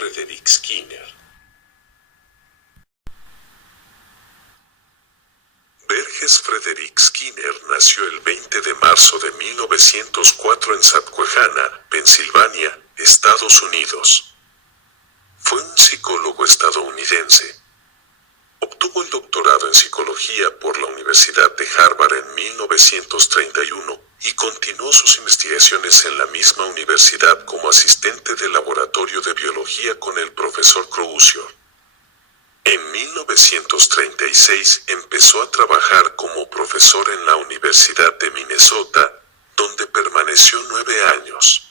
Frederick Skinner. Burgess Frederick Skinner nació el 20 de marzo de 1904 en Susquehanna, Pensilvania, Estados Unidos. Fue un psicólogo estadounidense. Obtuvo el doctorado en psicología por la Universidad de Harvard en 1931 y continuó sus investigaciones en la misma universidad como asistente de laboratorio de biología con el profesor Crousier. En 1936 empezó a trabajar como profesor en la Universidad de Minnesota, donde permaneció 9 años.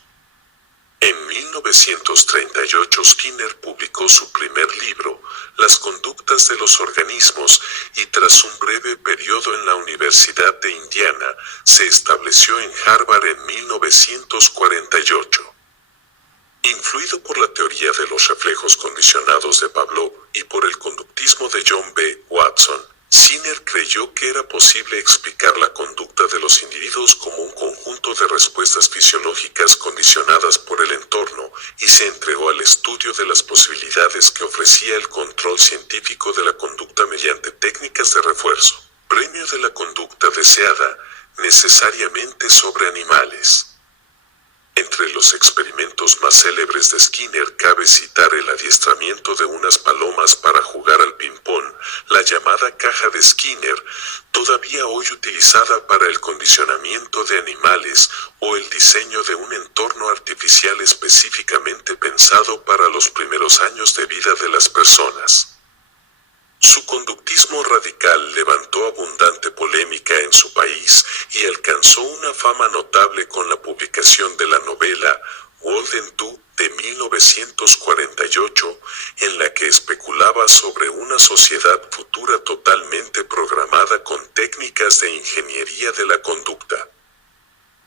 En 1938 Skinner publicó su primer libro, Las conductas de los organismos, y tras un breve periodo en la Universidad de Indiana, se estableció en Harvard en 1948. Influido por la teoría de los reflejos condicionados de Pavlov y por el conductismo de John B. Watson, Skinner creyó que era posible explicar la conducta de los individuos como un conjunto de respuestas fisiológicas condicionadas por el entorno y se entregó al estudio de las posibilidades que ofrecía el control científico de la conducta mediante técnicas de refuerzo, premio de la conducta deseada, necesariamente sobre animales. Entre los experimentos más célebres de Skinner cabe citar el adiestramiento de unas palomas para jugar al ping-pong, la llamada caja de Skinner, todavía hoy utilizada para el condicionamiento de animales, o el diseño de un entorno artificial específicamente pensado para los primeros años de vida de las personas. Su conductismo radical levantó abundante polémica en su país y alcanzó una fama notable con la publicación de la novela Walden 2 de 1948, en la que especulaba sobre una sociedad futura totalmente programada con técnicas de ingeniería de la conducta.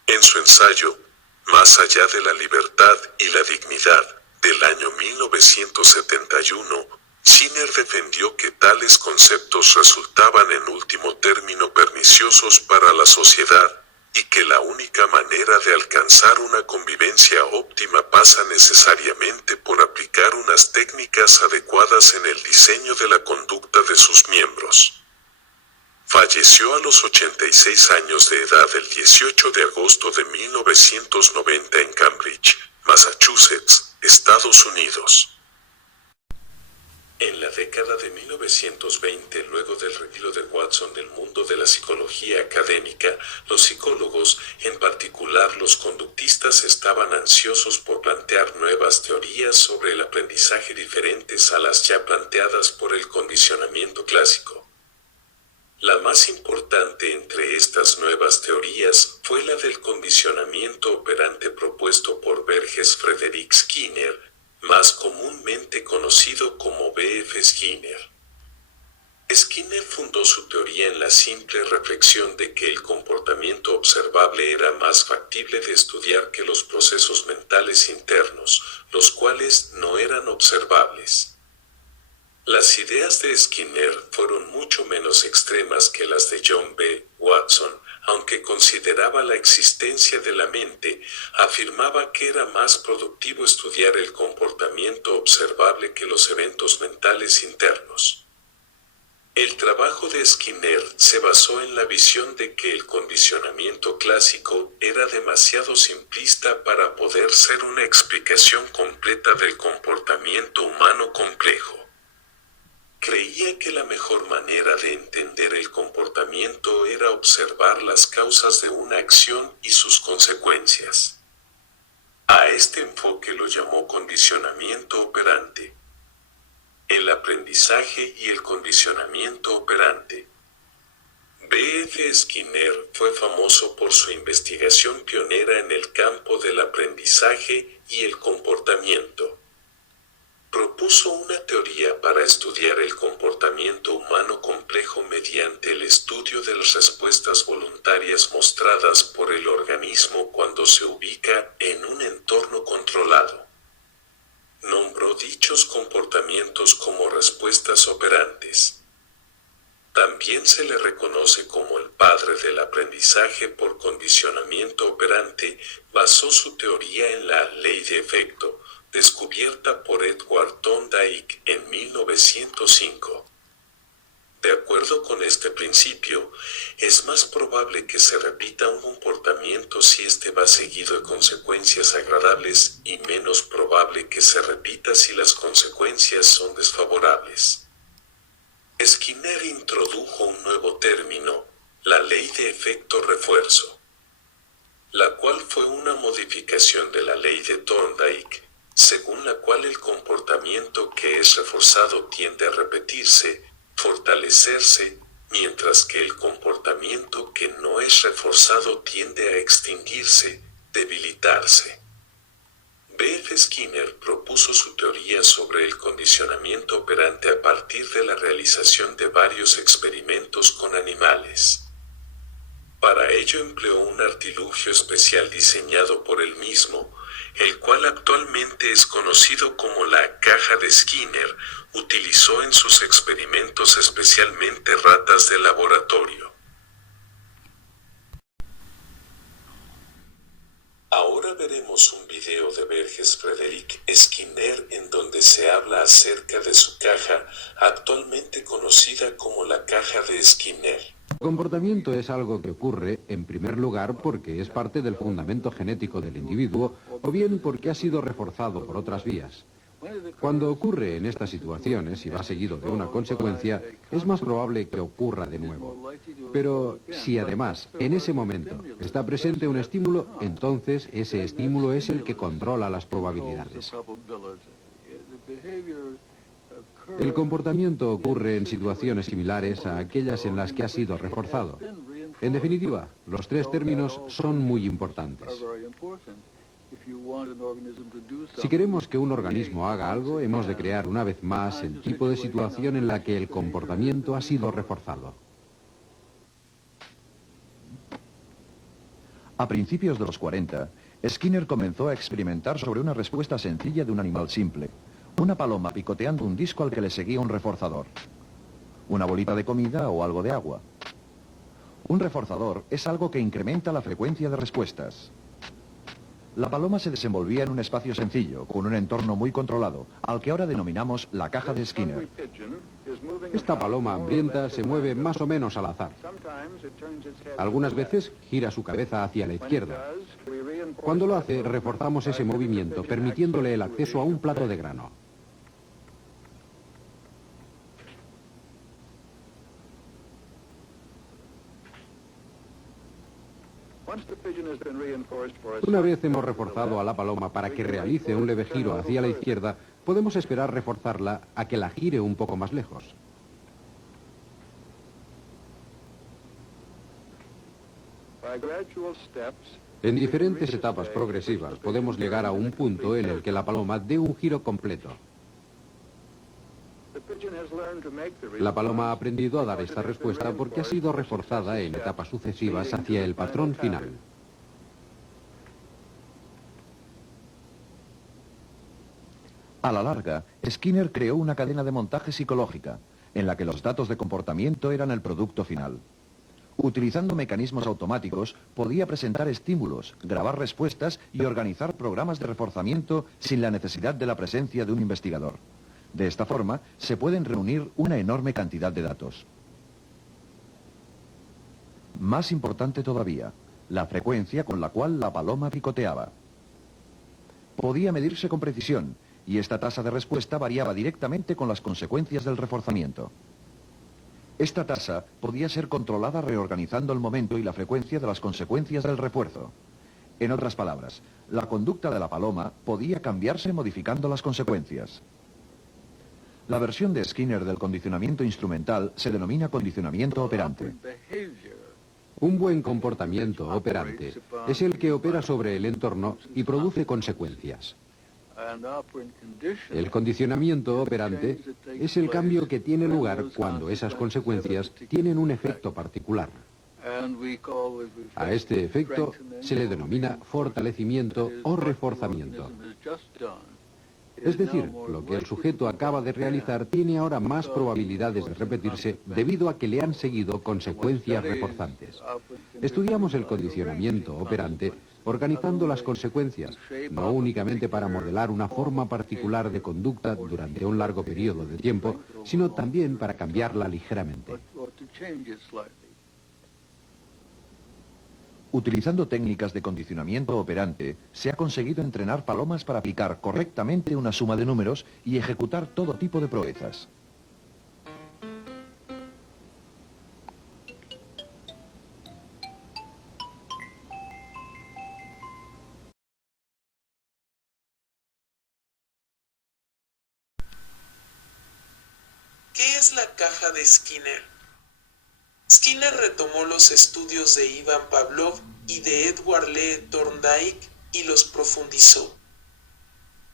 En su ensayo, Más allá de la libertad y la dignidad, del año 1971, Skinner defendió que tales conceptos resultaban en último término perniciosos para la sociedad, y que la única manera de alcanzar una convivencia óptima pasa necesariamente por aplicar unas técnicas adecuadas en el diseño de la conducta de sus miembros. Falleció a los 86 años de edad el 18 de agosto de 1990 en Cambridge, Massachusetts, Estados Unidos. En la década de 1920, luego del retiro de Watson del mundo de la psicología académica, los psicólogos, en particular los conductistas, estaban ansiosos por plantear nuevas teorías sobre el aprendizaje diferentes a las ya planteadas por el condicionamiento clásico. La más importante entre estas nuevas teorías fue la del condicionamiento operante propuesto por Burgess Frederick Skinner, más comúnmente conocido como B.F. Skinner. Skinner fundó su teoría en la simple reflexión de que el comportamiento observable era más factible de estudiar que los procesos mentales internos, los cuales no eran observables. Las ideas de Skinner fueron mucho menos extremas que las de John B. Watson, aunque consideraba la existencia de la mente, afirmaba que era más productivo estudiar el comportamiento observable que los eventos mentales internos. El trabajo de Skinner se basó en la visión de que el condicionamiento clásico era demasiado simplista para poder ser una explicación completa del comportamiento humano complejo. Creía que la mejor manera de entender el comportamiento era observar las causas de una acción y sus consecuencias. A este enfoque lo llamó condicionamiento operante. El aprendizaje y el condicionamiento operante. B.F. Skinner fue famoso por su investigación pionera en el campo del aprendizaje y el comportamiento. Propuso una teoría para estudiar el comportamiento humano complejo mediante el estudio de las respuestas voluntarias mostradas por el organismo cuando se ubica en un entorno controlado. Nombró dichos comportamientos como respuestas operantes. También se le reconoce como el padre del aprendizaje por condicionamiento operante. Basó su teoría en la ley de efecto, descubierta por Edward Thorndike en 1905. De acuerdo con este principio, es más probable que se repita un comportamiento si éste va seguido de consecuencias agradables y menos probable que se repita si las consecuencias son desfavorables. Skinner introdujo un nuevo término, la ley de efecto refuerzo, la cual fue una modificación de la ley de Thorndike, según la cual el comportamiento que es reforzado tiende a repetirse, fortalecerse, mientras que el comportamiento que no es reforzado tiende a extinguirse, debilitarse. B.F. Skinner propuso su teoría sobre el condicionamiento operante a partir de la realización de varios experimentos con animales. Para ello empleó un artilugio especial diseñado por él mismo, el cual actualmente es conocido como la caja de Skinner. Utilizó en sus experimentos especialmente ratas de laboratorio. Ahora veremos un video de Berges Frederick Skinner en donde se habla acerca de su caja, actualmente conocida como la caja de Skinner. El comportamiento es algo que ocurre, en primer lugar, porque es parte del fundamento genético del individuo, o bien porque ha sido reforzado por otras vías. Cuando ocurre en estas situaciones y va seguido de una consecuencia, es más probable que ocurra de nuevo. Pero si además, en ese momento, está presente un estímulo, entonces ese estímulo es el que controla las probabilidades. El comportamiento ocurre en situaciones similares a aquellas en las que ha sido reforzado. En definitiva, los tres términos son muy importantes. Si queremos que un organismo haga algo, hemos de crear una vez más el tipo de situación en la que el comportamiento ha sido reforzado. A principios de los 40, Skinner comenzó a experimentar sobre una respuesta sencilla de un animal simple, una paloma picoteando un disco al que le seguía un reforzador, una bolita de comida o algo de agua. Un reforzador es algo que incrementa la frecuencia de respuestas. La paloma se desenvolvía en un espacio sencillo, con un entorno muy controlado, al que ahora denominamos la caja de Skinner. Esta paloma hambrienta se mueve más o menos al azar. Algunas veces gira su cabeza hacia la izquierda. Cuando lo hace, reforzamos ese movimiento, permitiéndole el acceso a un plato de grano. Una vez hemos reforzado a la paloma para que realice un leve giro hacia la izquierda, podemos esperar reforzarla a que la gire un poco más lejos. En diferentes etapas progresivas podemos llegar a un punto en el que la paloma dé un giro completo. La paloma ha aprendido a dar esta respuesta porque ha sido reforzada en etapas sucesivas hacia el patrón final. A la larga, Skinner creó una cadena de montaje psicológica, en la que los datos de comportamiento eran el producto final. Utilizando mecanismos automáticos, podía presentar estímulos, grabar respuestas y organizar programas de reforzamiento sin la necesidad de la presencia de un investigador. De esta forma, se pueden reunir una enorme cantidad de datos. Más importante todavía, la frecuencia con la cual la paloma picoteaba. Podía medirse con precisión, y esta tasa de respuesta variaba directamente con las consecuencias del reforzamiento. Esta tasa podía ser controlada reorganizando el momento y la frecuencia de las consecuencias del refuerzo. En otras palabras, la conducta de la paloma podía cambiarse modificando las consecuencias. La versión de Skinner del condicionamiento instrumental se denomina condicionamiento operante. Un buen comportamiento operante es el que opera sobre el entorno y produce consecuencias. El condicionamiento operante es el cambio que tiene lugar cuando esas consecuencias tienen un efecto particular. A este efecto se le denomina fortalecimiento o reforzamiento. Es decir, lo que el sujeto acaba de realizar tiene ahora más probabilidades de repetirse debido a que le han seguido consecuencias reforzantes. Estudiamos el condicionamiento operante organizando las consecuencias, no únicamente para modelar una forma particular de conducta durante un largo periodo de tiempo, sino también para cambiarla ligeramente. Utilizando técnicas de condicionamiento operante, se ha conseguido entrenar palomas para aplicar correctamente una suma de números y ejecutar todo tipo de proezas. ¿Qué es la caja de Skinner? Skinner retomó los estudios de Ivan Pavlov y de Edward Lee Thorndike y los profundizó.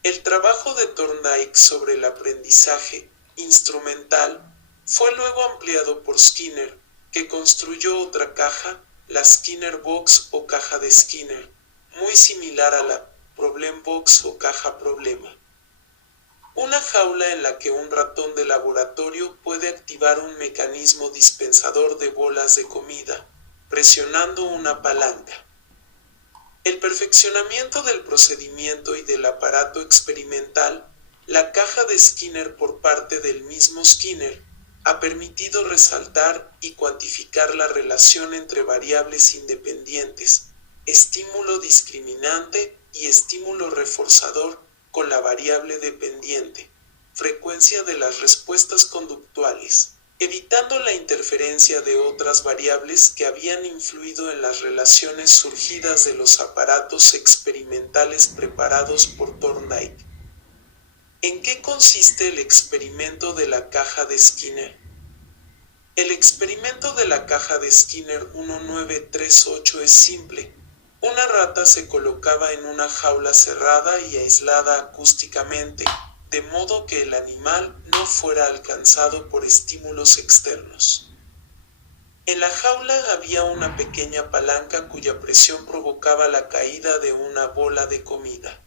El trabajo de Thorndike sobre el aprendizaje instrumental fue luego ampliado por Skinner, que construyó otra caja, la Skinner Box o caja de Skinner, muy similar a la Problem Box o caja problema. Una jaula en la que un ratón de laboratorio puede activar un mecanismo dispensador de bolas de comida, presionando una palanca. El perfeccionamiento del procedimiento y del aparato experimental, la caja de Skinner por parte del mismo Skinner, ha permitido resaltar y cuantificar la relación entre variables independientes, estímulo discriminante y estímulo reforzador, con la variable dependiente, frecuencia de las respuestas conductuales, evitando la interferencia de otras variables que habían influido en las relaciones surgidas de los aparatos experimentales preparados por Thorndike. ¿En qué consiste el experimento de la caja de Skinner? El experimento de la caja de Skinner 1938 es simple. Una rata se colocaba en una jaula cerrada y aislada acústicamente, de modo que el animal no fuera alcanzado por estímulos externos. En la jaula había una pequeña palanca cuya presión provocaba la caída de una bola de comida.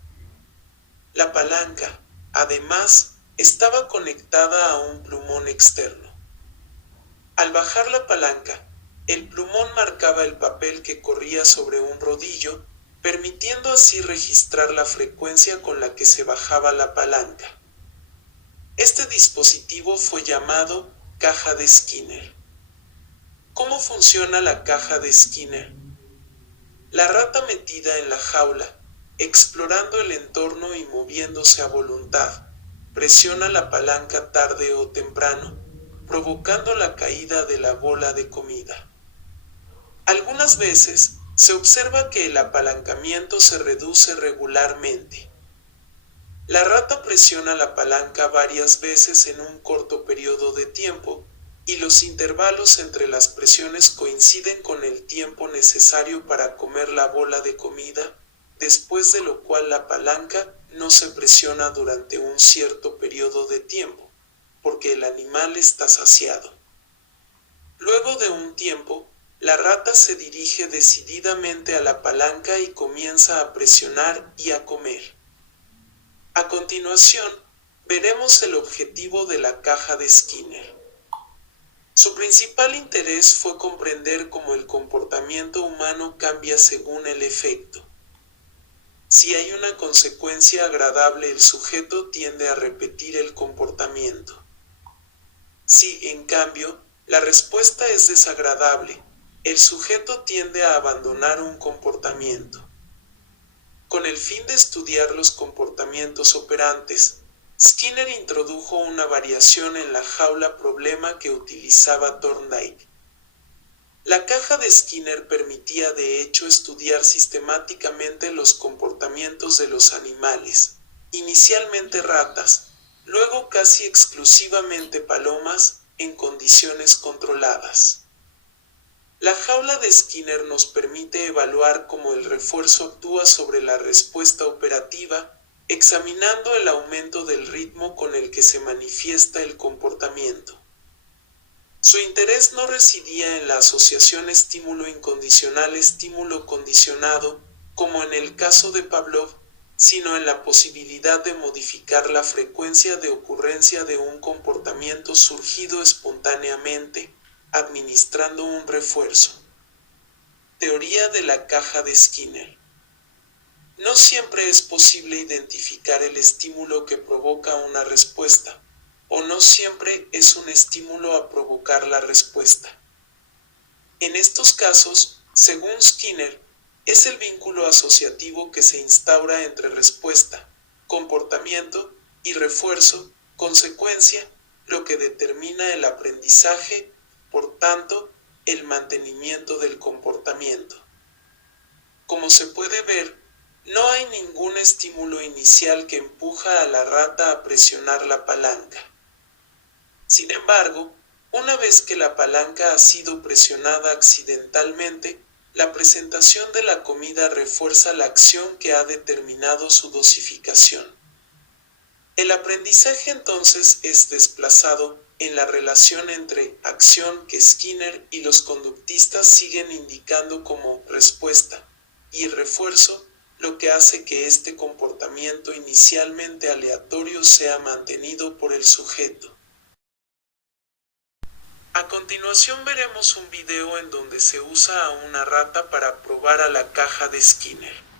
La palanca, además, estaba conectada a un plumón externo. Al bajar la palanca, el plumón marcaba el papel que corría sobre un rodillo, permitiendo así registrar la frecuencia con la que se bajaba la palanca. Este dispositivo fue llamado caja de Skinner. ¿Cómo funciona la caja de Skinner? La rata metida en la jaula, explorando el entorno y moviéndose a voluntad, presiona la palanca tarde o temprano, provocando la caída de la bola de comida. Algunas veces se observa que el apalancamiento se reduce regularmente. La rata presiona la palanca varias veces en un corto periodo de tiempo, y los intervalos entre las presiones coinciden con el tiempo necesario para comer la bola de comida, después de lo cual la palanca no se presiona durante un cierto periodo de tiempo, porque el animal está saciado. Luego de un tiempo, la rata se dirige decididamente a la palanca y comienza a presionar y a comer. A continuación, veremos el objetivo de la caja de Skinner. Su principal interés fue comprender cómo el comportamiento humano cambia según el efecto. Si hay una consecuencia agradable, el sujeto tiende a repetir el comportamiento. Si, en cambio, la respuesta es desagradable, el sujeto tiende a abandonar un comportamiento. Con el fin de estudiar los comportamientos operantes, Skinner introdujo una variación en la jaula problema que utilizaba Thorndike. La caja de Skinner permitía de hecho estudiar sistemáticamente los comportamientos de los animales, inicialmente ratas, luego casi exclusivamente palomas, en condiciones controladas. La jaula de Skinner nos permite evaluar cómo el refuerzo actúa sobre la respuesta operativa, examinando el aumento del ritmo con el que se manifiesta el comportamiento. Su interés no residía en la asociación estímulo incondicional-estímulo condicionado, como en el caso de Pavlov, sino en la posibilidad de modificar la frecuencia de ocurrencia de un comportamiento surgido espontáneamente, administrando un refuerzo. Teoría de la caja de Skinner. no siempre es posible identificar el estímulo que provoca una respuesta, o no siempre es un estímulo a provocar la respuesta. En estos casos, según Skinner, es el vínculo asociativo que se instaura entre respuesta, comportamiento y refuerzo, consecuencia, lo que determina el aprendizaje, por tanto, el mantenimiento del comportamiento. Como se puede ver, no hay ningún estímulo inicial que empuja a la rata a presionar la palanca. Sin embargo, una vez que la palanca ha sido presionada accidentalmente, la presentación de la comida refuerza la acción que ha determinado su dosificación. El aprendizaje entonces es desplazado en la relación entre acción que Skinner y los conductistas siguen indicando como respuesta y refuerzo, lo que hace que este comportamiento inicialmente aleatorio sea mantenido por el sujeto. A continuación veremos un video en donde se usa a una rata para probar a la caja de Skinner.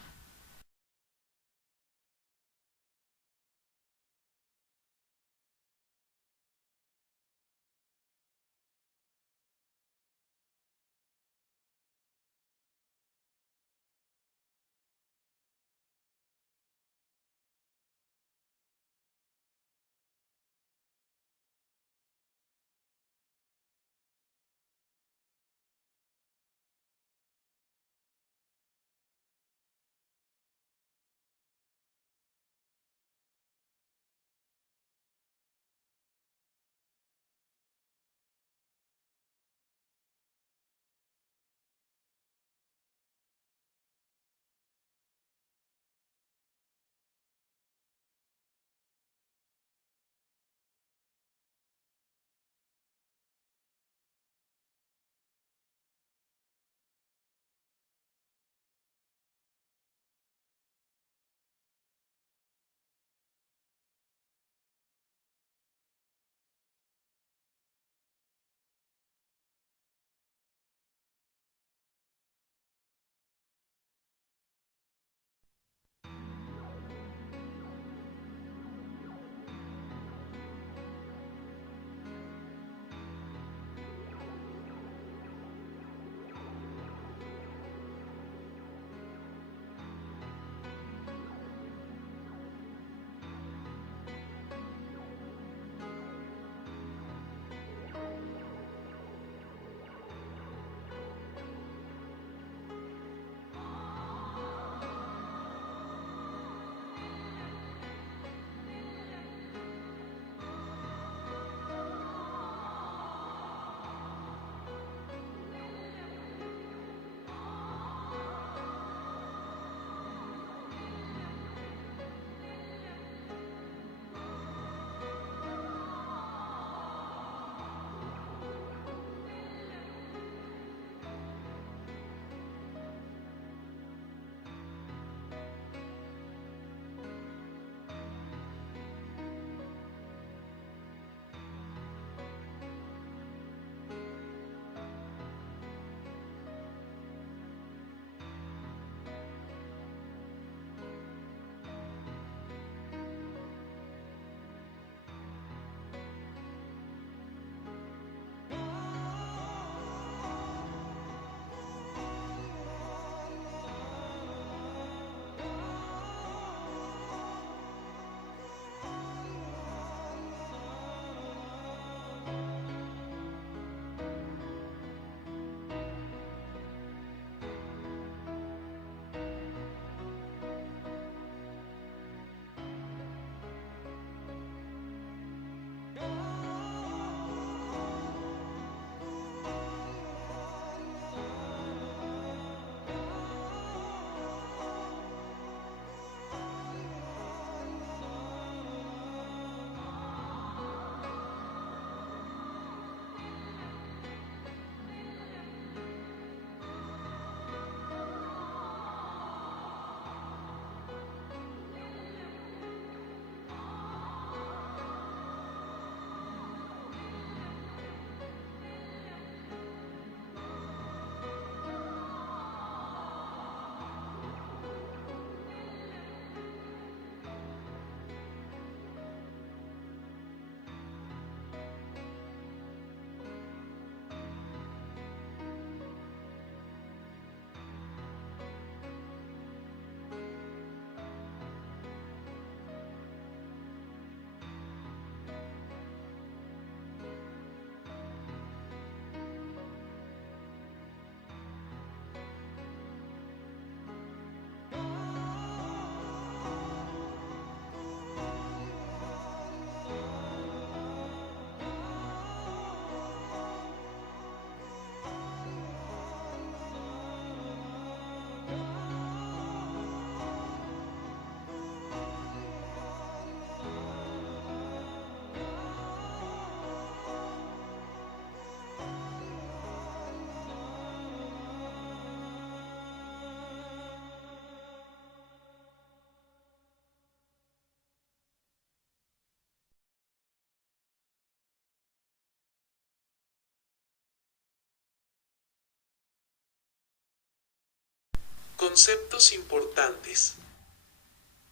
Conceptos importantes.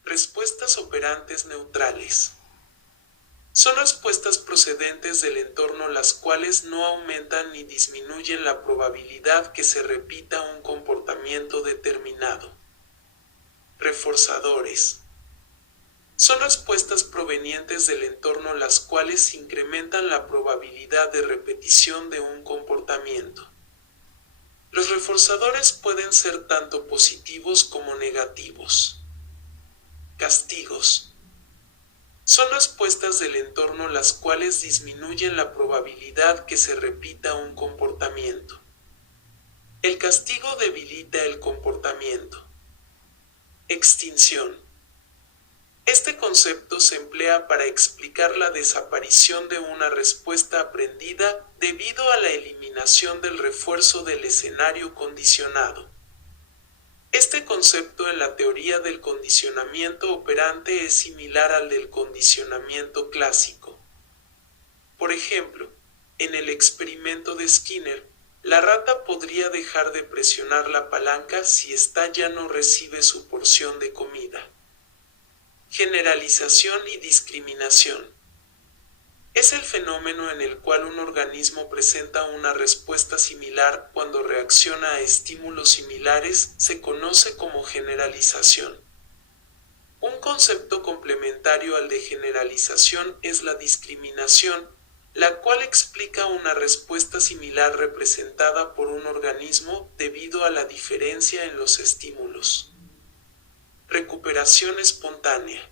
Respuestas operantes neutrales. Son respuestas procedentes del entorno las cuales no aumentan ni disminuyen la probabilidad que se repita un comportamiento determinado. Reforzadores. Son respuestas provenientes del entorno las cuales incrementan la probabilidad de repetición de un comportamiento. Los reforzadores pueden ser tanto positivos como negativos. Castigos. Son respuestas del entorno las cuales disminuyen la probabilidad que se repita un comportamiento. El castigo debilita el comportamiento. Extinción. Este concepto se emplea para explicar la desaparición de una respuesta aprendida debido a la eliminación del refuerzo del escenario condicionado. Este concepto en la teoría del condicionamiento operante es similar al del condicionamiento clásico. Por ejemplo, en el experimento de Skinner, la rata podría dejar de presionar la palanca si ésta ya no recibe su porción de comida. Generalización y discriminación. Es el fenómeno en el cual un organismo presenta una respuesta similar cuando reacciona a estímulos similares, se conoce como generalización. Un concepto complementario al de generalización es la discriminación, la cual explica una respuesta similar representada por un organismo debido a la diferencia en los estímulos. Recuperación espontánea.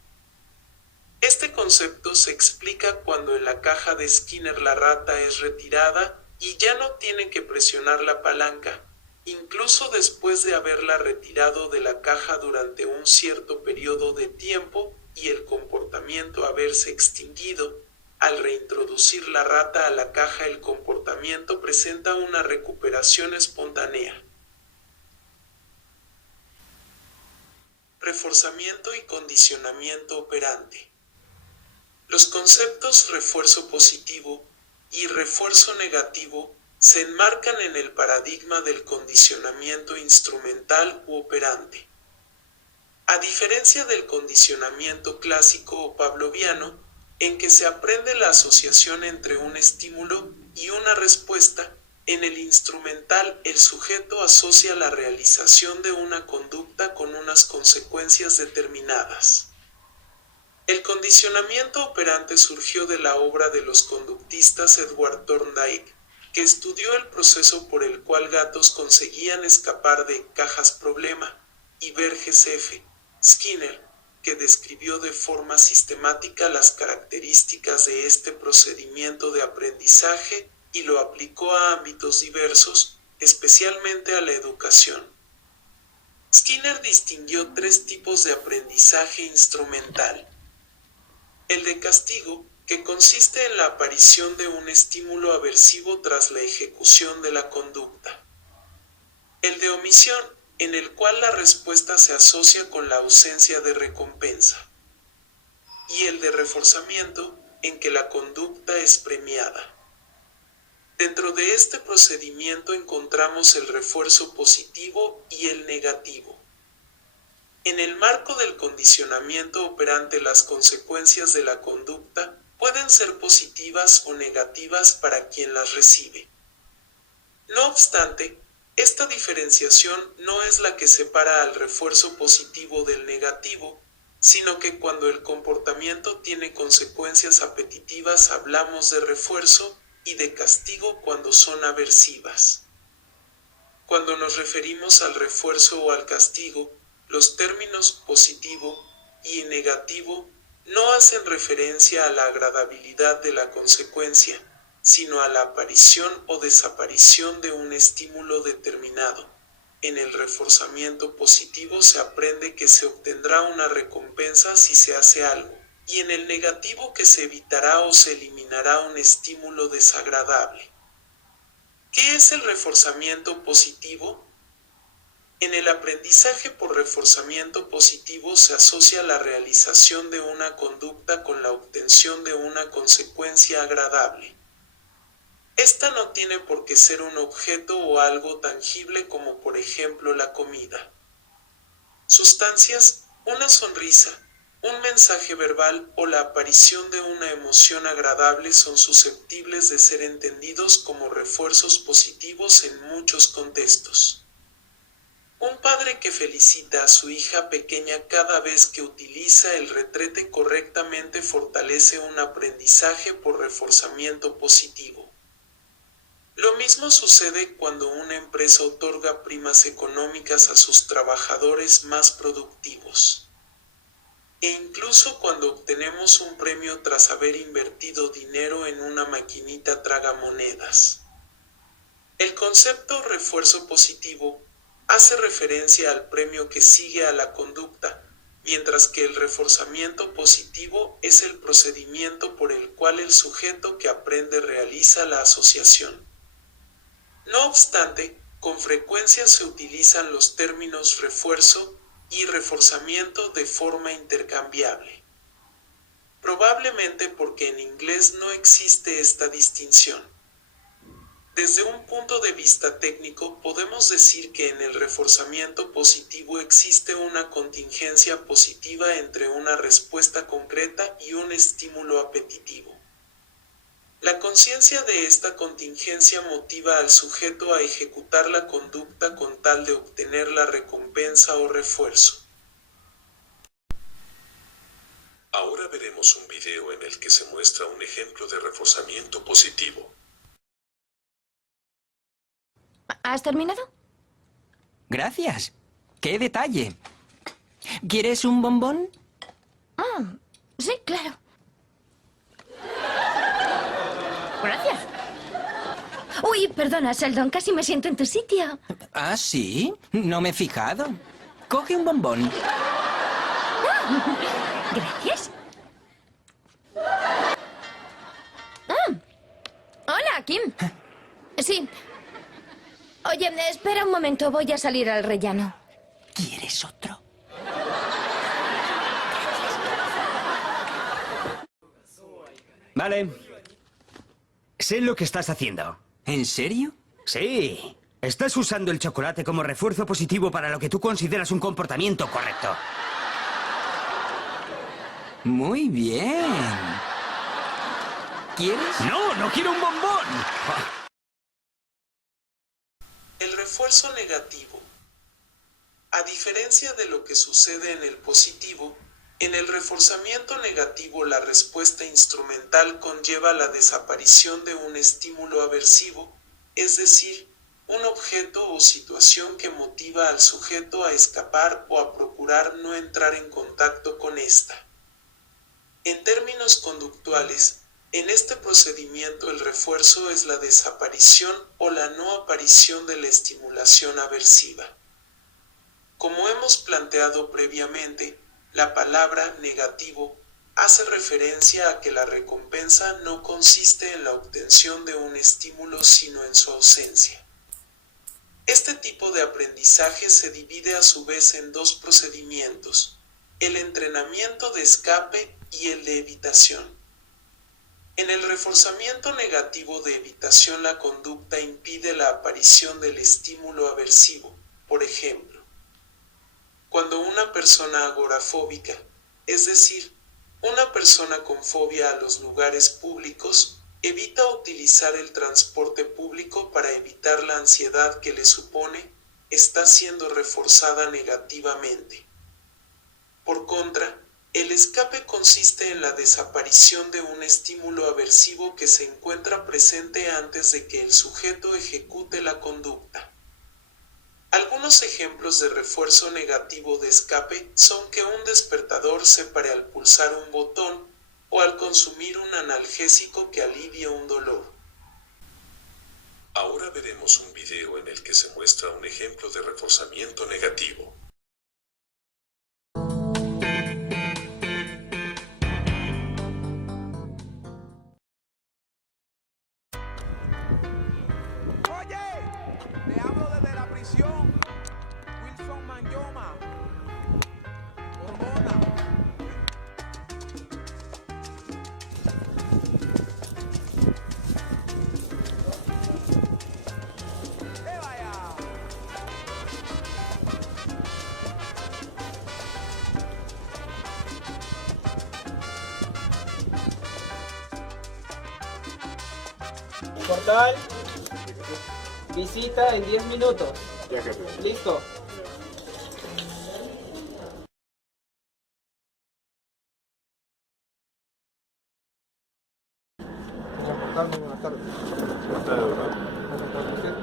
Este concepto se explica cuando en la caja de Skinner la rata es retirada y ya no tiene que presionar la palanca, incluso después de haberla retirado de la caja durante un cierto periodo de tiempo y el comportamiento haberse extinguido. Al reintroducir la rata a la caja, el comportamiento presenta una recuperación espontánea. Reforzamiento y condicionamiento operante. Los conceptos refuerzo positivo y refuerzo negativo se enmarcan en el paradigma del condicionamiento instrumental u operante. A diferencia del condicionamiento clásico o pavloviano, en que se aprende la asociación entre un estímulo y una respuesta, en el instrumental el sujeto asocia la realización de una conducta con unas consecuencias determinadas. El condicionamiento operante surgió de la obra de los conductistas Edward Thorndike, que estudió el proceso por el cual gatos conseguían escapar de cajas problema, y Burgess F. Skinner, que describió de forma sistemática las características de este procedimiento de aprendizaje y lo aplicó a ámbitos diversos, especialmente a la educación. Skinner distinguió tres tipos de aprendizaje instrumental. El de castigo, que consiste en la aparición de un estímulo aversivo tras la ejecución de la conducta. El de omisión, en el cual la respuesta se asocia con la ausencia de recompensa. Y el de reforzamiento, en que la conducta es premiada. Dentro de este procedimiento encontramos el refuerzo positivo y el negativo. En el marco del condicionamiento operante, las consecuencias de la conducta pueden ser positivas o negativas para quien las recibe. No obstante, esta diferenciación no es la que separa al refuerzo positivo del negativo, sino que cuando el comportamiento tiene consecuencias apetitivas hablamos de refuerzo y de castigo cuando son aversivas. Cuando nos referimos al refuerzo o al castigo, los términos positivo y negativo no hacen referencia a la agradabilidad de la consecuencia, sino a la aparición o desaparición de un estímulo determinado. En el reforzamiento positivo se aprende que se obtendrá una recompensa si se hace algo, y en el negativo que se evitará o se eliminará un estímulo desagradable. ¿Qué es el reforzamiento positivo? En el aprendizaje por reforzamiento positivo se asocia la realización de una conducta con la obtención de una consecuencia agradable. Esta no tiene por qué ser un objeto o algo tangible como por ejemplo la comida. Sustancias, una sonrisa, un mensaje verbal o la aparición de una emoción agradable son susceptibles de ser entendidos como refuerzos positivos en muchos contextos. Un padre que felicita a su hija pequeña cada vez que utiliza el retrete correctamente fortalece un aprendizaje por reforzamiento positivo. Lo mismo sucede cuando una empresa otorga primas económicas a sus trabajadores más productivos. E incluso cuando obtenemos un premio tras haber invertido dinero en una maquinita tragamonedas. El concepto refuerzo positivo hace referencia al premio que sigue a la conducta, mientras que el reforzamiento positivo es el procedimiento por el cual el sujeto que aprende realiza la asociación. No obstante, con frecuencia se utilizan los términos refuerzo y reforzamiento de forma intercambiable. Probablemente porque en inglés no existe esta distinción. Desde un punto de vista técnico, podemos decir que en el reforzamiento positivo existe una contingencia positiva entre una respuesta concreta y un estímulo apetitivo. La conciencia de esta contingencia motiva al sujeto a ejecutar la conducta con tal de obtener la recompensa o refuerzo. Ahora veremos un video en el que se muestra un ejemplo de reforzamiento positivo. ¿Has terminado? Gracias. ¡Qué detalle! ¿Quieres un bombón? Sí, claro. Gracias. Uy, perdona, Sheldon, casi me siento en tu sitio. ¿Ah, sí? No me he fijado. Coge un bombón. Gracias. Hola, Kim. Sí. Oye, espera un momento, voy a salir al rellano. ¿Quieres otro? Vale. Sé lo que estás haciendo. ¿En serio? Sí. Estás usando el chocolate como refuerzo positivo para lo que tú consideras un comportamiento correcto. Muy bien. ¿Quieres? ¡No, no quiero un bombón! El refuerzo negativo. A diferencia de lo que sucede en el positivo, en el reforzamiento negativo la respuesta instrumental conlleva la desaparición de un estímulo aversivo, es decir, un objeto o situación que motiva al sujeto a escapar o a procurar no entrar en contacto con ésta. En términos conductuales, en este procedimiento el refuerzo es la desaparición o la no aparición de la estimulación aversiva. Como hemos planteado previamente, la palabra negativo hace referencia a que la recompensa no consiste en la obtención de un estímulo sino en su ausencia. Este tipo de aprendizaje se divide a su vez en dos procedimientos, el entrenamiento de escape y el de evitación. En el reforzamiento negativo de evitación la conducta impide la aparición del estímulo aversivo, por ejemplo, cuando una persona agorafóbica, es decir, una persona con fobia a los lugares públicos, evita utilizar el transporte público para evitar la ansiedad que le supone, está siendo reforzada negativamente. Por contra, el escape consiste en la desaparición de un estímulo aversivo que se encuentra presente antes de que el sujeto ejecute la conducta. Algunos ejemplos de refuerzo negativo de escape son que un despertador se pare al pulsar un botón o al consumir un analgésico que alivia un dolor. Ahora veremos un video en el que se muestra un ejemplo de reforzamiento negativo. Te hablo desde la prisión. Wilson Manyoma. Hormona. ¡Que vaya! Portal. Visita en 10 minutos. Ya, jefe. Listo. Señor Portal, muy buenas tardes. ¿Cómo está, doctor? ¿Cómo se encuentra usted?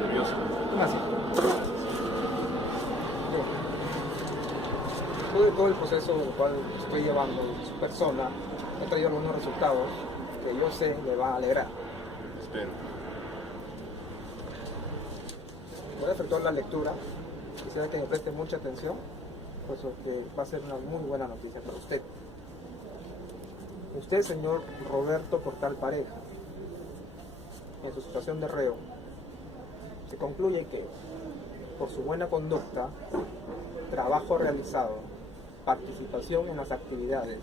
Nervioso. ¿Cómo así? Después de todo el proceso del cual estoy llevando su persona, he traído algunos resultados que yo sé le va a alegrar. Espero. Voy a efectuar la lectura. Quisiera que me preste mucha atención, puesto que va a ser una muy buena noticia para usted. Usted, señor Roberto Portal Pareja, en su situación de reo, se concluye que, por su buena conducta, trabajo realizado, participación en las actividades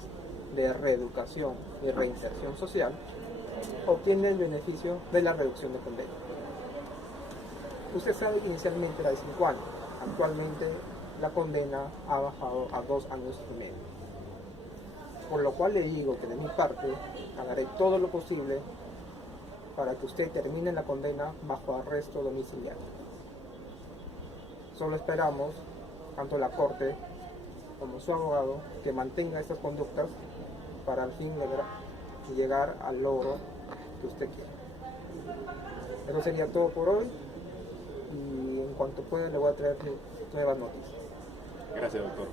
de reeducación y reinserción social, obtiene el beneficio de la reducción de condena. Usted sabe que inicialmente era de 5 años, actualmente la condena ha bajado a 2 años y medio. Por lo cual le digo que de mi parte haré todo lo posible para que usted termine la condena bajo arresto domiciliario. Solo esperamos, tanto la Corte como su abogado, que mantenga estas conductas para al fin llegar al logro que usted quiere. Eso sería todo por hoy y en cuanto pueda le voy a traer nuevas noticias. Gracias, doctor.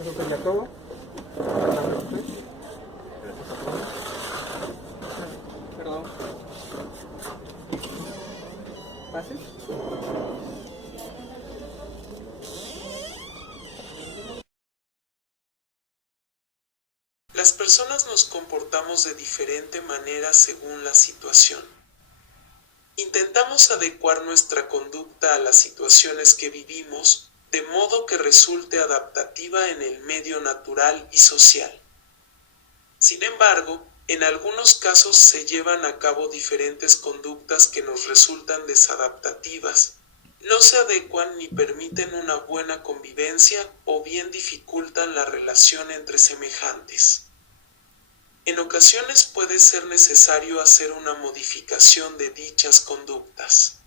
Eso sería todo. Perdón. ¿Pases? Las personas nos comportamos de diferente manera según la situación. Intentamos adecuar nuestra conducta a las situaciones que vivimos, de modo que resulte adaptativa en el medio natural y social. Sin embargo, en algunos casos se llevan a cabo diferentes conductas que nos resultan desadaptativas, no se adecuan ni permiten una buena convivencia o bien dificultan la relación entre semejantes. En ocasiones puede ser necesario hacer una modificación de dichas conductas.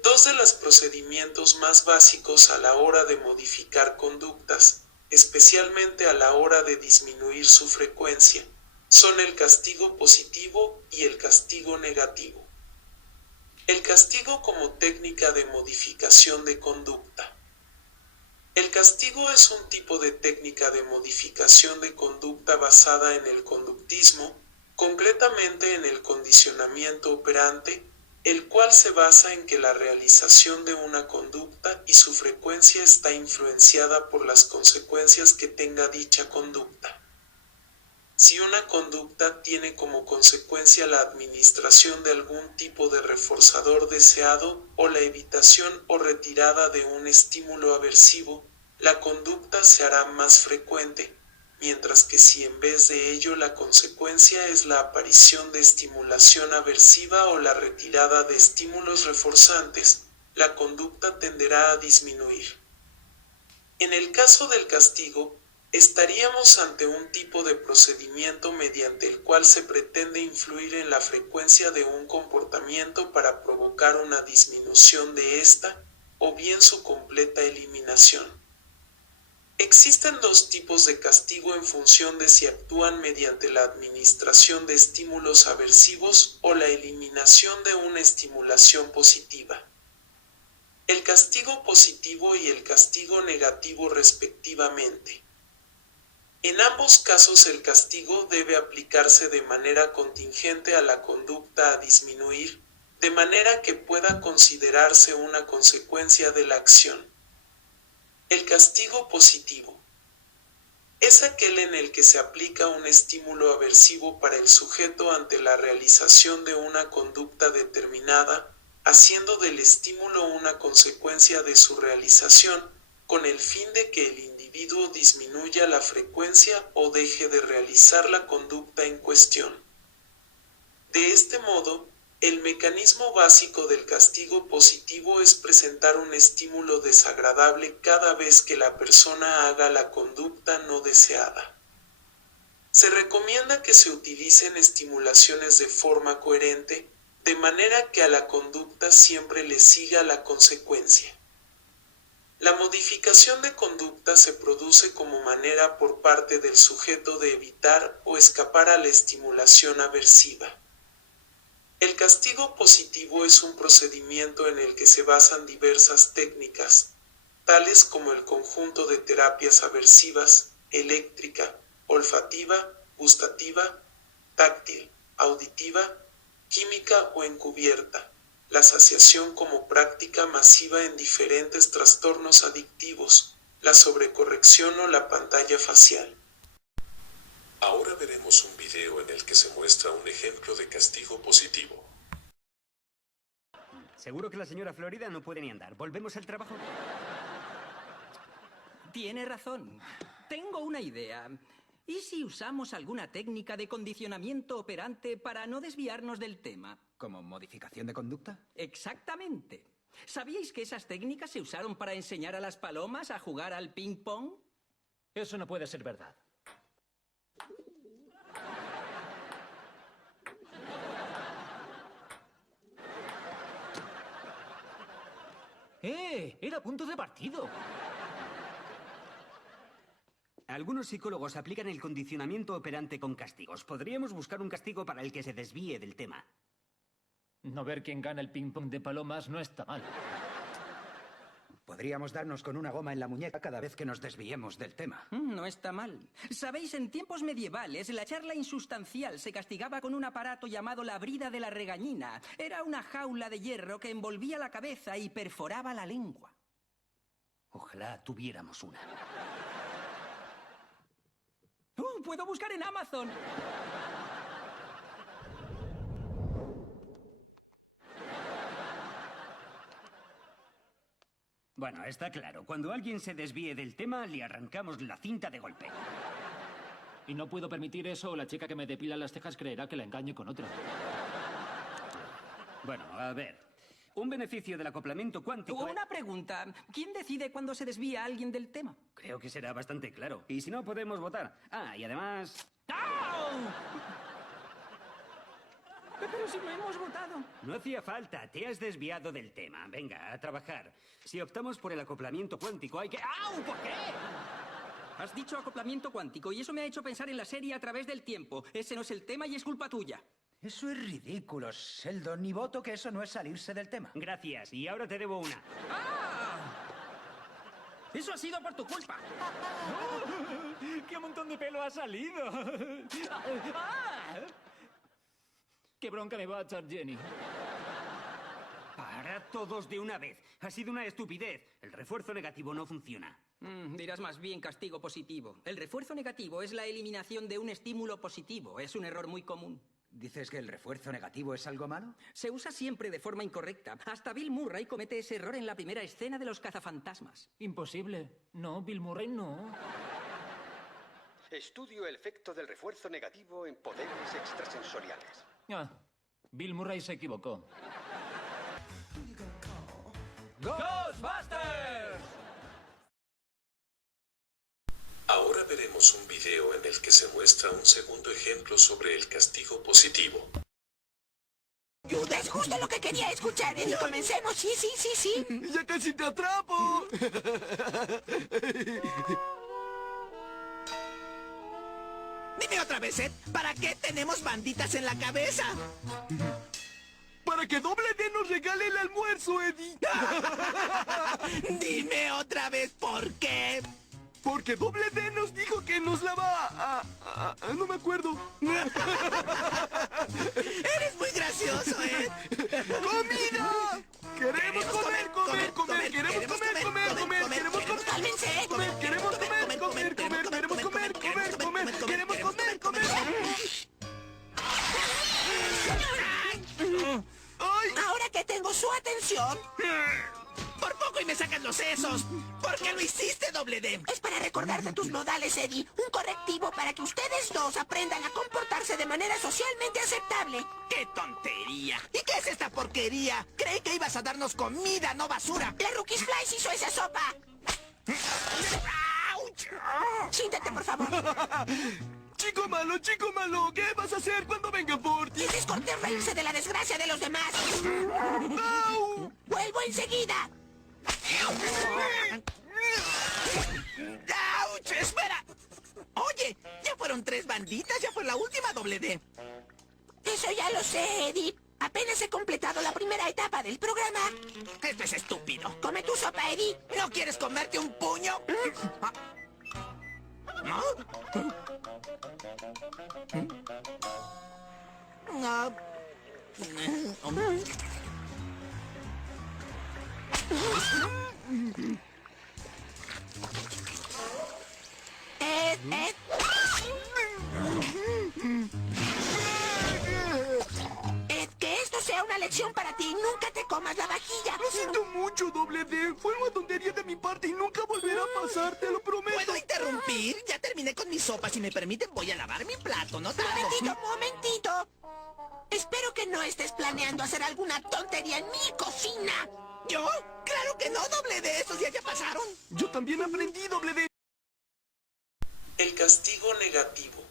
Dos de los procedimientos más básicos a la hora de modificar conductas, especialmente a la hora de disminuir su frecuencia, son el castigo positivo y el castigo negativo. El castigo como técnica de modificación de conducta. El castigo es un tipo de técnica de modificación de conducta basada en el conductismo, concretamente en el condicionamiento operante, el cual se basa en que la realización de una conducta y su frecuencia está influenciada por las consecuencias que tenga dicha conducta. Si una conducta tiene como consecuencia la administración de algún tipo de reforzador deseado o la evitación o retirada de un estímulo aversivo, la conducta se hará más frecuente, mientras que si en vez de ello la consecuencia es la aparición de estimulación aversiva o la retirada de estímulos reforzantes, la conducta tenderá a disminuir. En el caso del castigo, estaríamos ante un tipo de procedimiento mediante el cual se pretende influir en la frecuencia de un comportamiento para provocar una disminución de ésta, o bien su completa eliminación. Existen dos tipos de castigo en función de si actúan mediante la administración de estímulos aversivos o la eliminación de una estimulación positiva. El castigo positivo y el castigo negativo respectivamente. En ambos casos el castigo debe aplicarse de manera contingente a la conducta a disminuir, de manera que pueda considerarse una consecuencia de la acción. El castigo positivo es aquel en el que se aplica un estímulo aversivo para el sujeto ante la realización de una conducta determinada, haciendo del estímulo una consecuencia de su realización, con el fin de que el individuo disminuya la frecuencia o deje de realizar la conducta en cuestión. De este modo, el mecanismo básico del castigo positivo es presentar un estímulo desagradable cada vez que la persona haga la conducta no deseada. Se recomienda que se utilicen estimulaciones de forma coherente, de manera que a la conducta siempre le siga la consecuencia. La modificación de conducta se produce como manera por parte del sujeto de evitar o escapar a la estimulación aversiva. El castigo positivo es un procedimiento en el que se basan diversas técnicas, tales como el conjunto de terapias aversivas, eléctrica, olfativa, gustativa, táctil, auditiva, química o encubierta, la saciación como práctica masiva en diferentes trastornos adictivos, la sobrecorrección o la pantalla facial. Ahora veremos un video en el que se muestra un ejemplo de castigo positivo. Seguro que la señora Florida no puede ni andar. ¿Volvemos al trabajo? Tiene razón. Tengo una idea. ¿Y si usamos alguna técnica de condicionamiento operante para no desviarnos del tema? ¿Como modificación de conducta? Exactamente. ¿Sabíais que esas técnicas se usaron para enseñar a las palomas a jugar al ping-pong? Eso no puede ser verdad. Era punto de partido. Algunos psicólogos aplican el condicionamiento operante con castigos. Podríamos buscar un castigo para el que se desvíe del tema. No ver quién gana el ping-pong de palomas no está mal. Podríamos darnos con una goma en la muñeca cada vez que nos desviemos del tema. No está mal. Sabéis, en tiempos medievales, la charla insustancial se castigaba con un aparato llamado la brida de la regañina. Era una jaula de hierro que envolvía la cabeza y perforaba la lengua. Ojalá tuviéramos una. ¡Puedo buscar en Amazon! Bueno, está claro. Cuando alguien se desvíe del tema, le arrancamos la cinta de golpe. Y no puedo permitir eso o la chica que me depila las cejas creerá que la engaño con otra. Bueno, a ver. Un beneficio del acoplamiento cuántico... Una pregunta. ¿Quién decide cuándo se desvía alguien del tema? Creo que será bastante claro. Y si no, podemos votar. Ah, y además... ¡Au! Pero si no hemos votado. No hacía falta. Te has desviado del tema. Venga, a trabajar. Si optamos por el acoplamiento cuántico, hay que... ¡Au! ¿Por qué? Has dicho acoplamiento cuántico y eso me ha hecho pensar en la serie A través del tiempo. Ese no es el tema y es culpa tuya. Eso es ridículo, Sheldon. Ni voto que eso no es salirse del tema. Gracias. Y ahora te debo una. ¡Ah! ¡Eso ha sido por tu culpa! ¡Qué montón de pelo ha salido! ¡Ah! ¡Qué bronca me va a echar Jenny! Para todos de una vez. Ha sido una estupidez. El refuerzo negativo no funciona. Dirás más bien castigo positivo. El refuerzo negativo es la eliminación de un estímulo positivo. Es un error muy común. ¿Dices que el refuerzo negativo es algo malo? Se usa siempre de forma incorrecta. Hasta Bill Murray comete ese error en la primera escena de Los cazafantasmas. Imposible. No, Bill Murray no. Estudio el efecto del refuerzo negativo en poderes extrasensoriales. Ah, Bill Murray se equivocó. ¡Ghostbusters! Ahora veremos un video en el que se muestra un segundo ejemplo sobre el castigo positivo. Ayuda, es justo lo que quería escuchar, Eddie. Comencemos, sí. ¡Ya casi te atrapo! Dime otra vez, Ed, ¿para qué tenemos banditas en la cabeza? ¡Para que Doble D nos regale el almuerzo, Eddie! Dime otra vez, ¿por qué? Porque Doble D nos dijo que nos la va no me acuerdo. Eres muy gracioso, Ed. ¡Comida! ¡Queremos comer! ¡Queremos comer! ¡Queremos comer! ¡Cálmense! ¡Queremos comer! Ahora que tengo su atención, por poco y me sacan los sesos. ¿Por qué lo hiciste, Doble D? Es para recordarte tus modales, Eddie. Un correctivo para que ustedes dos aprendan a comportarse de manera socialmente aceptable. ¡Qué tontería! ¿Y qué es esta porquería? Creí que ibas a darnos comida, no basura. La Rookies Flies hizo esa sopa. ¡Auch! Siéntate, por favor. chico malo, ¿qué vas a hacer cuando venga por ti? ¿Quieres corte reírse de la desgracia de los demás? ¡Au! ¡Vuelvo enseguida! ¡Auch! ¡Espera! Oye, ya fueron 3 banditas, ya fue la última doble D. Eso ya lo sé, Eddie. Apenas he completado la primera etapa del programa. Esto es estúpido. Come tu sopa, Eddie. ¿No quieres comerte un puño? ¿No? No. Que esto sea una lección para ti. Nunca te comas la vajilla. Lo siento mucho, doble D. Fue una tontería de mi parte y nunca volverá a pasar, te lo prometo. ¿Puedo interrumpir? Ya terminé con mi sopa. Si me permiten, voy a lavar mi plato, ¿no? Momentito. Espero que no estés planeando hacer alguna tontería en mi cocina. ¿Yo? Claro que no, doble D. Esos días ya pasaron. Yo también aprendí, doble D. El castigo negativo.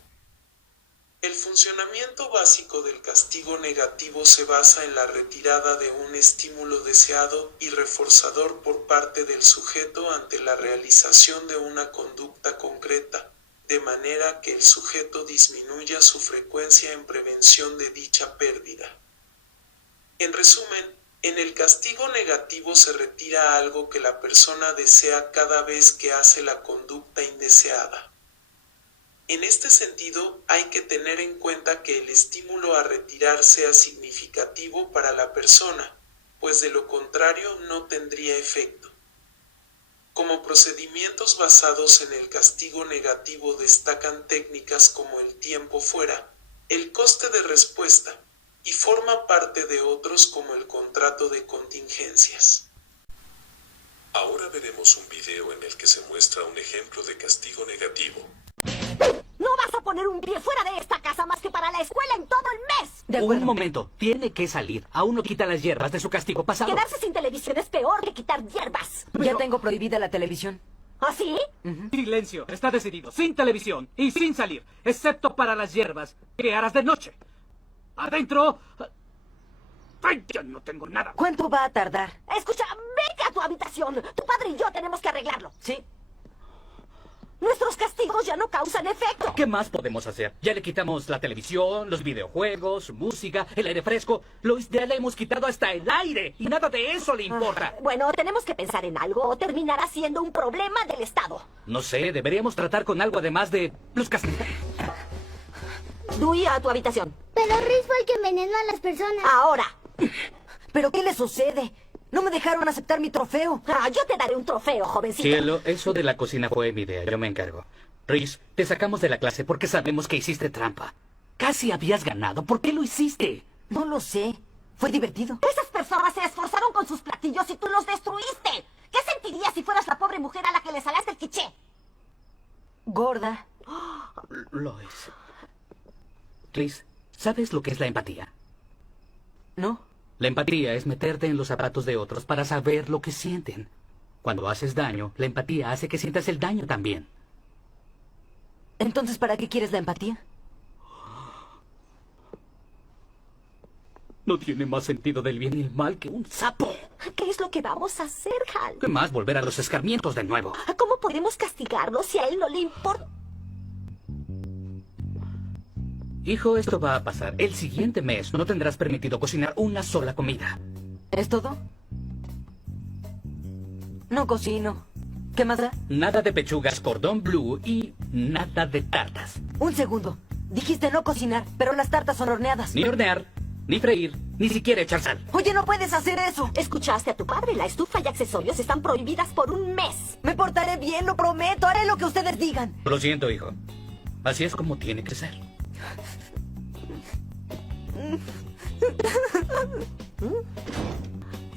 El funcionamiento básico del castigo negativo se basa en la retirada de un estímulo deseado y reforzador por parte del sujeto ante la realización de una conducta concreta, de manera que el sujeto disminuya su frecuencia en prevención de dicha pérdida. En resumen, en el castigo negativo se retira algo que la persona desea cada vez que hace la conducta indeseada. En este sentido, hay que tener en cuenta que el estímulo a retirar sea significativo para la persona, pues de lo contrario no tendría efecto. Como procedimientos basados en el castigo negativo destacan técnicas como el tiempo fuera, el coste de respuesta, y forma parte de otros como el contrato de contingencias. Ahora veremos un video en el que se muestra un ejemplo de castigo negativo. No vas a poner un pie fuera de esta casa más que para la escuela en todo el mes. Un momento, tiene que salir. Aún no quita las hierbas de su castigo pasado. Quedarse sin televisión es peor que quitar hierbas. Ya tengo prohibida la televisión. ¿Ah, sí? Silencio, está decidido. Sin televisión y sin salir, excepto para las hierbas. ¿Qué harás de noche? Adentro. ¡Ay, ya no tengo nada! ¿Cuánto va a tardar? Escucha, vete a tu habitación. Tu padre y yo tenemos que arreglarlo. Sí. Nuestros castigos ya no causan efecto. ¿Qué más podemos hacer? Ya le quitamos la televisión, los videojuegos, música, el aire fresco. Ya le hemos quitado hasta el aire y nada de eso le importa. Bueno, tenemos que pensar en algo o terminará siendo un problema del Estado. No sé, deberíamos tratar con algo además de los castigos. Dewey, a tu habitación. Pero Riz fue el que envenenó a las personas. Ahora. ¿Pero qué le sucede? No me dejaron aceptar mi trofeo. Yo te daré un trofeo, jovencito. Cielo, eso de la cocina fue mi idea, yo me encargo. Reese, te sacamos de la clase porque sabemos que hiciste trampa. Casi habías ganado, ¿por qué lo hiciste? No lo sé, fue divertido. Esas personas se esforzaron con sus platillos y tú los destruiste. ¿Qué sentirías si fueras la pobre mujer a la que le salaste el quiché? Gorda. Lo es. Reese, ¿sabes lo que es la empatía? ¿No? La empatía es meterte en los zapatos de otros para saber lo que sienten. Cuando haces daño, la empatía hace que sientas el daño también. Entonces, ¿para qué quieres la empatía? No tiene más sentido del bien y el mal que un sapo. ¿Qué es lo que vamos a hacer, Hal? ¿Qué más? Volver a los escarmientos de nuevo. ¿Cómo podemos castigarlo si a él no le importa? Hijo, esto va a pasar. El siguiente mes no tendrás permitido cocinar una sola comida. ¿Es todo? No cocino. ¿Qué más da? Nada de pechugas cordón blue y nada de tartas. Un segundo. Dijiste no cocinar, pero las tartas son horneadas. Ni hornear, ni freír, ni siquiera echar sal. Oye, no puedes hacer eso. Escuchaste a tu padre. La estufa y accesorios están prohibidas por un mes. Me portaré bien, lo prometo. Haré lo que ustedes digan. Lo siento, hijo. Así es como tiene que ser.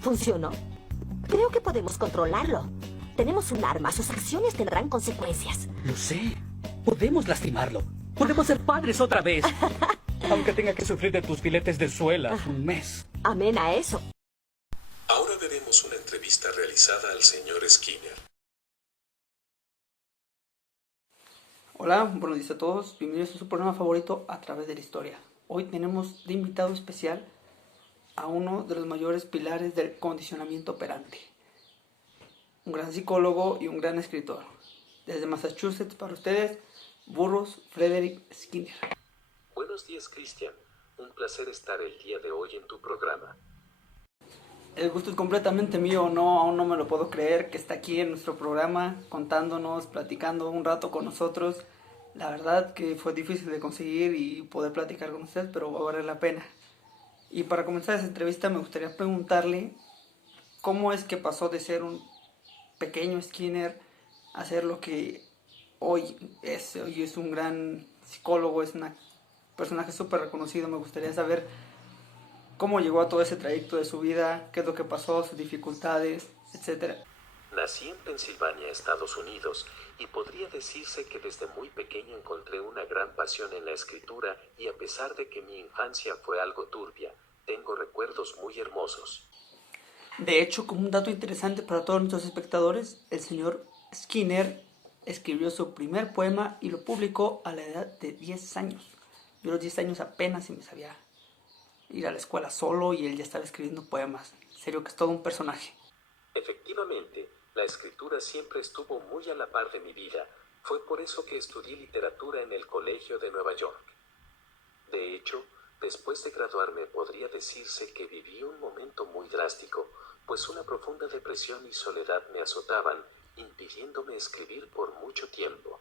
¿Funcionó? Creo que podemos controlarlo. Tenemos un arma, sus acciones tendrán consecuencias. Lo sé. Podemos lastimarlo. Podemos ser padres otra vez. Aunque tenga que sufrir de tus filetes de suela un mes. Amén a eso. Ahora veremos una entrevista realizada al señor Skinner. Hola, buenos días a todos. Bienvenidos a su programa favorito A Través de la Historia. Hoy tenemos de invitado especial a uno de los mayores pilares del condicionamiento operante. Un gran psicólogo y un gran escritor. Desde Massachusetts para ustedes, Burroughs Frederick Skinner. Buenos días, Cristian. Un placer estar el día de hoy en tu programa. El gusto es completamente mío, aún no me lo puedo creer que está aquí en nuestro programa contándonos, platicando un rato con nosotros. La verdad que fue difícil de conseguir y poder platicar con usted, pero va a valer la pena. Y para comenzar esta entrevista me gustaría preguntarle cómo es que pasó de ser un pequeño Skinner a ser lo que hoy es. Hoy es un gran psicólogo, es un personaje súper reconocido. Me gustaría saber cómo llegó a todo ese trayecto de su vida, qué es lo que pasó, sus dificultades, etc. Nací en Pensilvania, Estados Unidos, y podría decirse que desde muy pequeño encontré una gran pasión en la escritura y a pesar de que mi infancia fue algo turbia, tengo recuerdos muy hermosos. De hecho, como un dato interesante para todos nuestros espectadores, el señor Skinner escribió su primer poema y lo publicó a la edad de 10 años. Yo a los 10 años apenas si me sabía ir a la escuela solo y él ya estaba escribiendo poemas. En serio que es todo un personaje. Efectivamente, la escritura siempre estuvo muy a la par de mi vida. Fue por eso que estudié literatura en el Colegio de Nueva York. De hecho, después de graduarme podría decirse que viví un momento muy drástico, pues una profunda depresión y soledad me azotaban, impidiéndome escribir por mucho tiempo.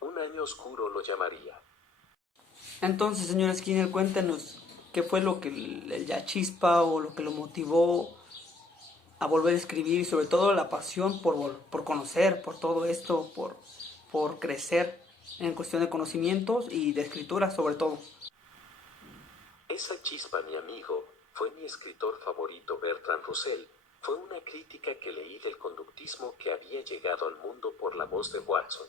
Un año oscuro lo llamaría. Entonces, señor Skinner, cuéntenos qué fue lo que la chispa o lo que lo motivó a volver a escribir y sobre todo la pasión por conocer, por todo esto, por crecer en cuestión de conocimientos y de escritura sobre todo. Esa chispa, mi amigo, fue mi escritor favorito Bertrand Russell. Fue una crítica que leí del conductismo que había llegado al mundo por la voz de Watson.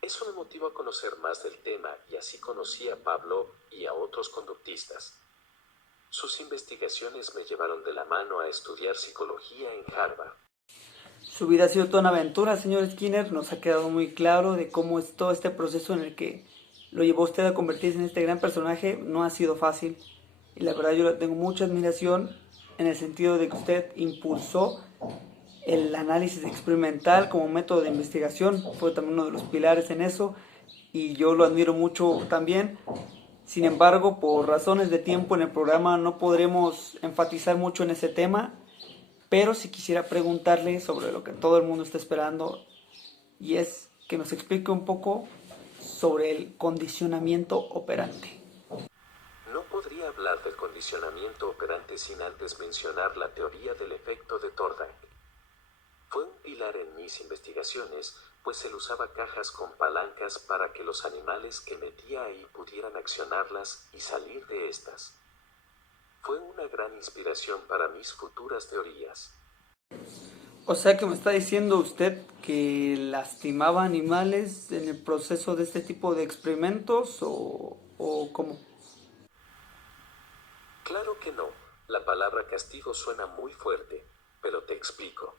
Eso me motivó a conocer más del tema y así conocí a Pavlov y a otros conductistas. Sus investigaciones me llevaron de la mano a estudiar psicología en Harvard. Su vida ha sido toda una aventura, señor Skinner. Nos ha quedado muy claro de cómo es todo este proceso en el que lo llevó usted a convertirse en este gran personaje. No ha sido fácil y la verdad yo le tengo mucha admiración en el sentido de que usted impulsó el análisis experimental como método de investigación. Fue también uno de los pilares en eso y yo lo admiro mucho también. Sin embargo, por razones de tiempo en el programa no podremos enfatizar mucho en ese tema, pero sí quisiera preguntarle sobre lo que todo el mundo está esperando y es que nos explique un poco sobre el condicionamiento operante. No podría hablar del condicionamiento operante sin antes mencionar la teoría del efecto de Thorndike. Fue un pilar en mis investigaciones, pues él usaba cajas con palancas para que los animales que metía ahí pudieran accionarlas y salir de estas. Fue una gran inspiración para mis futuras teorías. O sea que me está diciendo usted que lastimaba animales en el proceso de este tipo de experimentos o ¿cómo? Claro que no. La palabra castigo suena muy fuerte, pero te explico.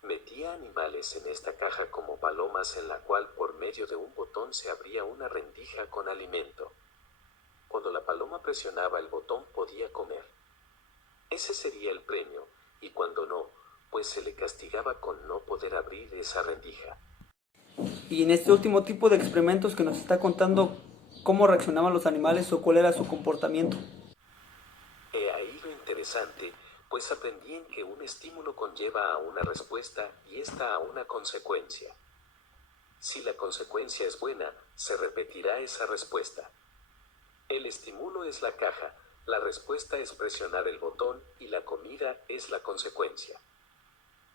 Metía animales en esta caja como palomas en la cual por medio de un botón se abría una rendija con alimento. Cuando la paloma presionaba el botón podía comer. Ese sería el premio, y cuando no, pues se le castigaba con no poder abrir esa rendija. Y en este último tipo de experimentos que nos está contando, ¿cómo reaccionaban los animales o cuál era su comportamiento? He ahí lo interesante, pues aprendí en que un estímulo conlleva a una respuesta y esta a una consecuencia. Si la consecuencia es buena, se repetirá esa respuesta. El estímulo es la caja, la respuesta es presionar el botón y la comida es la consecuencia.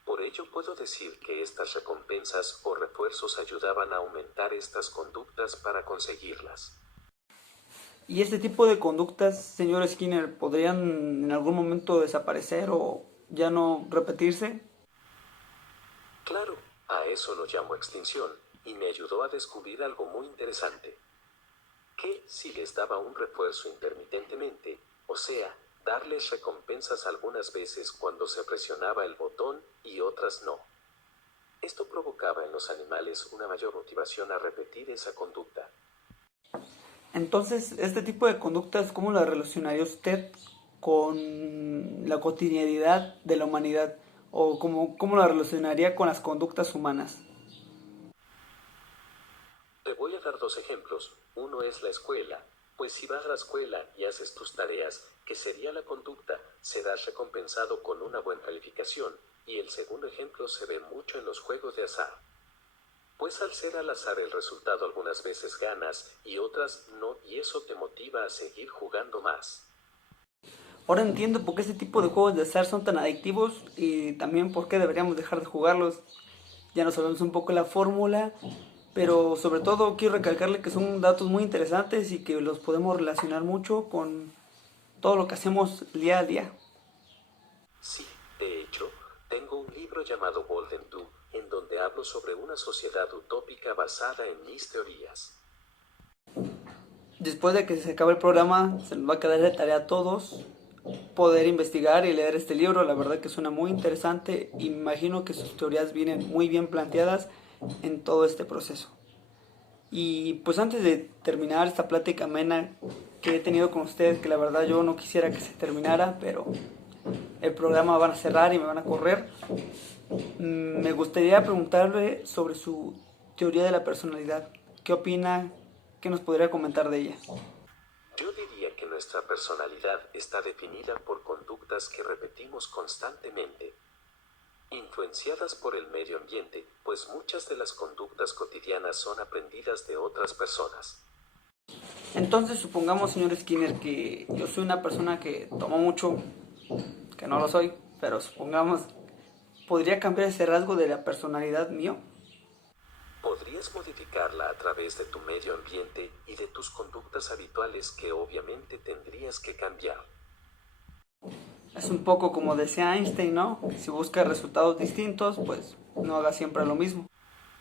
Por ello puedo decir que estas recompensas o refuerzos ayudaban a aumentar estas conductas para conseguirlas. ¿Y este tipo de conductas, señor Skinner, podrían en algún momento desaparecer o ya no repetirse? Claro, a eso lo llamo extinción, y me ayudó a descubrir algo muy interesante. Que si les daba un refuerzo intermitentemente, o sea, darles recompensas algunas veces cuando se presionaba el botón y otras no. Esto provocaba en los animales una mayor motivación a repetir esa conducta. Entonces, este tipo de conductas, ¿cómo la relacionaría usted con la cotidianidad de la humanidad? ¿O cómo la relacionaría con las conductas humanas? Te voy a dar 2 ejemplos. Uno es la escuela. Pues si vas a la escuela y haces tus tareas, que sería la conducta, serás recompensado con una buena calificación. Y el segundo ejemplo se ve mucho en los juegos de azar. Pues al ser al azar el resultado algunas veces ganas y otras no, y eso te motiva a seguir jugando más. Ahora entiendo por qué este tipo de juegos de azar son tan adictivos y también por qué deberíamos dejar de jugarlos. Ya nos hablamos un poco de la fórmula, pero sobre todo quiero recalcarle que son datos muy interesantes y que los podemos relacionar mucho con todo lo que hacemos día a día. Sí, de hecho, tengo un libro llamado Golden Do, en donde hablo sobre una sociedad utópica basada en mis teorías. Después de que se acabe el programa, se nos va a quedar de tarea a todos poder investigar y leer este libro. La verdad que suena muy interesante y me imagino que sus teorías vienen muy bien planteadas en todo este proceso. Y pues antes de terminar esta plática amena que he tenido con ustedes, que la verdad yo no quisiera que se terminara, pero el programa van a cerrar y me van a correr, me gustaría preguntarle sobre su teoría de la personalidad. ¿Qué opina? ¿Qué nos podría comentar de ella? Yo diría que nuestra personalidad está definida por conductas que repetimos constantemente, influenciadas por el medio ambiente, pues muchas de las conductas cotidianas son aprendidas de otras personas. Entonces supongamos, señor Skinner, que yo soy una persona que toma mucho, que no lo soy, pero supongamos, ¿podría cambiar ese rasgo de la personalidad mío? Podrías modificarla a través de tu medio ambiente y de tus conductas habituales que obviamente tendrías que cambiar. Es un poco como decía Einstein, ¿no? Si buscas resultados distintos, pues no hagas siempre lo mismo.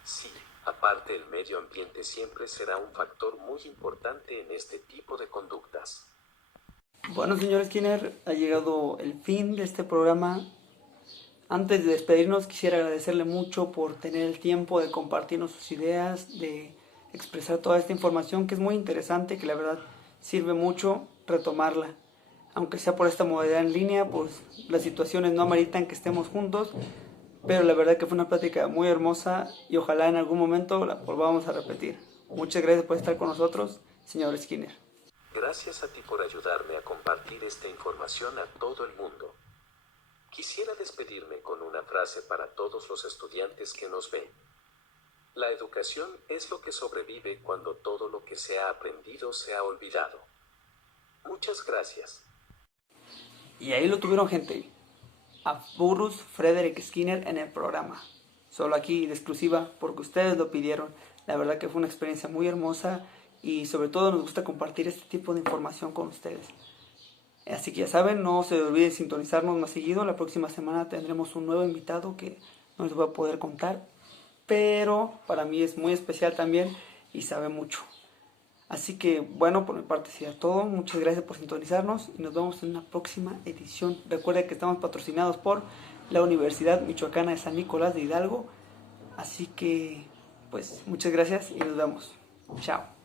Sí, aparte el medio ambiente siempre será un factor muy importante en este tipo de conductas. Bueno, señor Skinner, ha llegado el fin de este programa. Antes de despedirnos, quisiera agradecerle mucho por tener el tiempo de compartirnos sus ideas, de expresar toda esta información que es muy interesante, que la verdad sirve mucho retomarla. Aunque sea por esta modalidad en línea, pues las situaciones no ameritan que estemos juntos, pero la verdad que fue una plática muy hermosa y ojalá en algún momento la volvamos a repetir. Muchas gracias por estar con nosotros, señor Skinner. Gracias a ti por ayudarme a compartir esta información a todo el mundo. Quisiera despedirme con una frase para todos los estudiantes que nos ven. La educación es lo que sobrevive cuando todo lo que se ha aprendido se ha olvidado. Muchas gracias. Y ahí lo tuvieron, gente, a Burrus Frederick Skinner en el programa. Solo aquí de exclusiva porque ustedes lo pidieron. La verdad que fue una experiencia muy hermosa y sobre todo nos gusta compartir este tipo de información con ustedes. Así que ya saben, no se olviden sintonizarnos más seguido. La próxima semana tendremos un nuevo invitado que no les voy a poder contar, pero para mí es muy especial también y sabe mucho. Así que bueno, por mi parte sería todo. Muchas gracias por sintonizarnos y nos vemos en una próxima edición. Recuerden que estamos patrocinados por la Universidad Michoacana de San Nicolás de Hidalgo. Así que pues muchas gracias y nos vemos. Chao.